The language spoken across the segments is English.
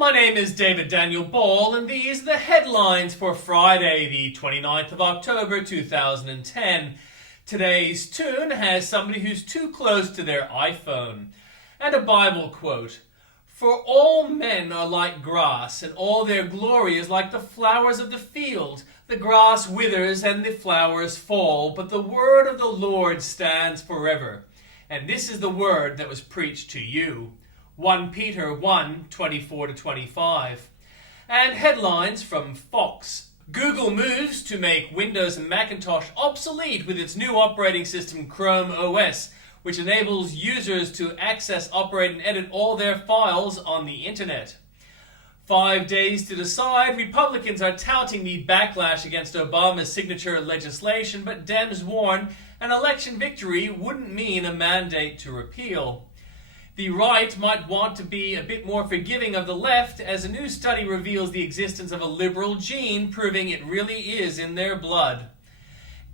My name is David Daniel Ball, and these are the headlines for Friday, the 29th of October 2010. Today's tune has somebody who's too close to their iPhone. And a Bible quote. For all men are like grass, and all their glory is like the flowers of the field. The grass withers and the flowers fall, but the word of the Lord stands forever. And this is the word that was preached to you. 1 Peter 1, 24-25. And headlines from Fox. Google moves to make Windows and Macintosh obsolete with its new operating system Chrome OS, which enables users to access, operate, and edit all their files on the internet. 5 days to decide. Republicans are touting the backlash against Obama's signature legislation, but Dems warn an election victory wouldn't mean a mandate to repeal. The right might want to be a bit more forgiving of the left, as a new study reveals the existence of a liberal gene, proving it really is in their blood.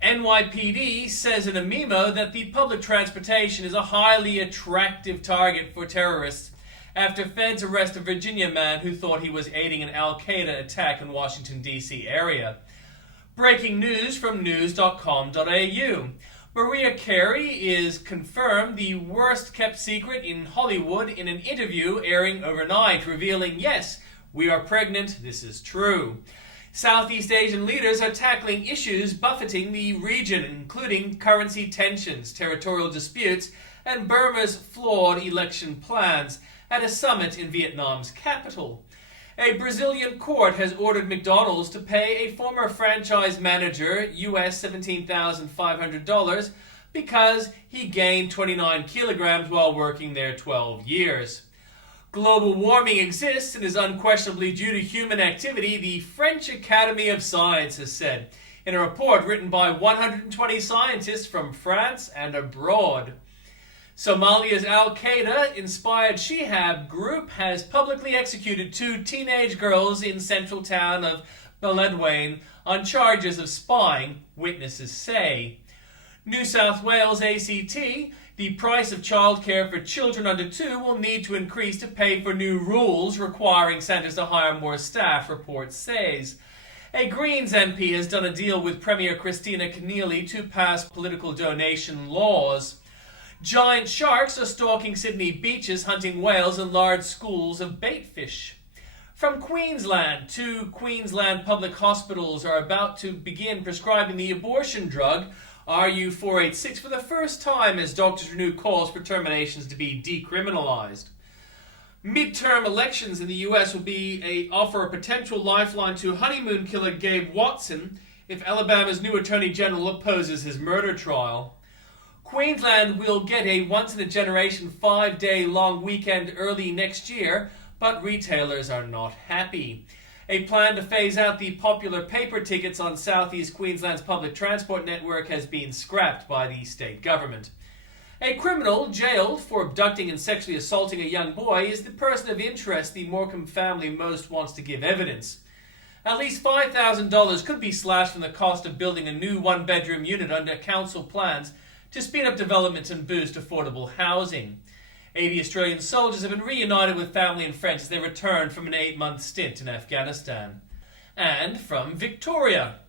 NYPD says in a memo that the public transportation is a highly attractive target for terrorists after feds arrest a Virginia man who thought he was aiding an Al-Qaeda attack in Washington, D.C. area. Breaking news from news.com.au. Mariah Carey is confirmed the worst kept secret in Hollywood in an interview airing overnight, revealing, yes, we are pregnant, this is true. Southeast Asian leaders are tackling issues buffeting the region, including currency tensions, territorial disputes, and Burma's flawed election plans at a summit in Vietnam's capital. A Brazilian court has ordered McDonald's to pay a former franchise manager US $17,500 because he gained 29 kilograms while working there 12 years. Global warming exists and is unquestionably due to human activity, the French Academy of Science has said, in a report written by 120 scientists from France and abroad. Somalia's Al-Qaeda-inspired Shihab group has publicly executed 2 teenage girls in central town of Beledweyne on charges of spying, witnesses say. New South Wales ACT, the price of childcare for children under 2 will need to increase to pay for new rules requiring centres to hire more staff, report says. A Greens MP has done a deal with Premier Christina Keneally to pass political donation laws. Giant sharks are stalking Sydney beaches, hunting whales and large schools of baitfish. From Queensland, 2 Queensland public hospitals are about to begin prescribing the abortion drug RU486 for the first time as doctors renew calls for terminations to be decriminalised. Midterm elections in the US will offer a potential lifeline to honeymoon killer Gabe Watson if Alabama's new Attorney General opposes his murder trial. Queensland will get a once-in-a-generation 5-day long weekend early next year, but retailers are not happy. A plan to phase out the popular paper tickets on Southeast Queensland's public transport network has been scrapped by the state government. A criminal jailed for abducting and sexually assaulting a young boy is the person of interest the Morecambe family most wants to give evidence. At least $5,000 could be slashed from the cost of building a new one-bedroom unit under council plans to speed up development and boost affordable housing. 80 Australian soldiers have been reunited with family and friends as they returned from an 8-month stint in Afghanistan. And from Victoria.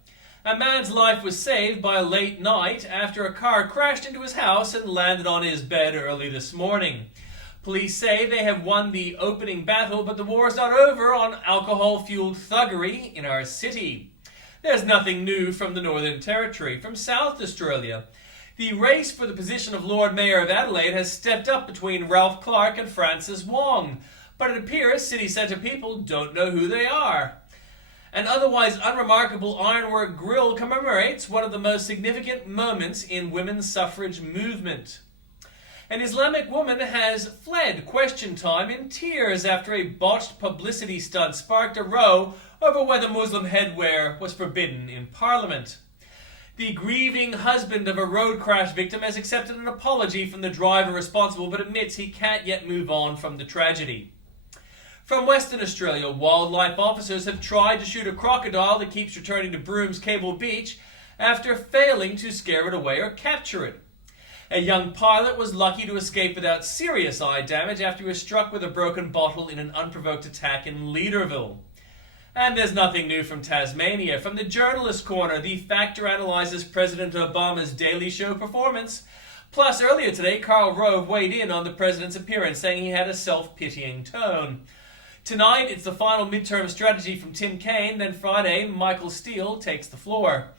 A man's life was saved by a late night after a car crashed into his house and landed on his bed early this morning. Police say they have won the opening battle, but the war is not over on alcohol-fueled thuggery in our city. There's nothing new from the Northern Territory. From South Australia, the race for the position of Lord Mayor of Adelaide has stepped up between Ralph Clark and Francis Wong, but it appears city centre people don't know who they are. An otherwise unremarkable ironwork grill commemorates one of the most significant moments in women's suffrage movement. An Islamic woman has fled question time in tears after a botched publicity stunt sparked a row over whether Muslim headwear was forbidden in Parliament. The grieving husband of a road crash victim has accepted an apology from the driver responsible, but admits he can't yet move on from the tragedy. From Western Australia, wildlife officers have tried to shoot a crocodile that keeps returning to Broom's Cable Beach after failing to scare it away or capture it. A young pilot was lucky to escape without serious eye damage after he was struck with a broken bottle in an unprovoked attack in Leaderville. And there's nothing new from Tasmania. From the Journalist Corner, the Factor analyzes President Obama's Daily Show performance. Plus, earlier today, Karl Rove weighed in on the president's appearance, saying he had a self-pitying tone. Tonight, it's the final midterm strategy from Tim Kaine. Then Friday, Michael Steele takes the floor.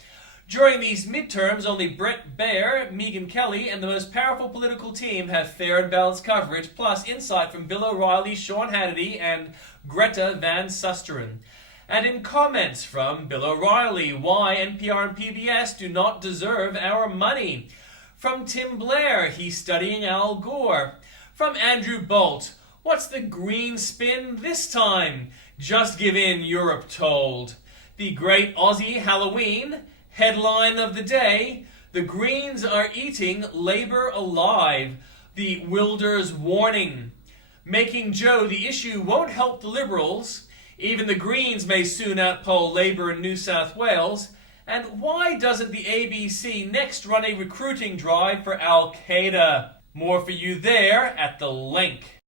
During these midterms, only Bret Baier, Megyn Kelly, and the most powerful political team have fair and balanced coverage, plus insight from Bill O'Reilly, Sean Hannity, and Greta Van Susteren. And in comments from Bill O'Reilly, why NPR and PBS do not deserve our money. From Tim Blair, he's studying Al Gore. From Andrew Bolt, what's the green spin this time? Just give in, Europe told. The Great Aussie Halloween. Headline of the day, the Greens are eating Labour alive. The Wilders warning. Making Joe the issue won't help the Liberals. Even the Greens may soon outpoll Labour in New South Wales. And why doesn't the ABC next run a recruiting drive for Al Qaeda? More for you there at the link.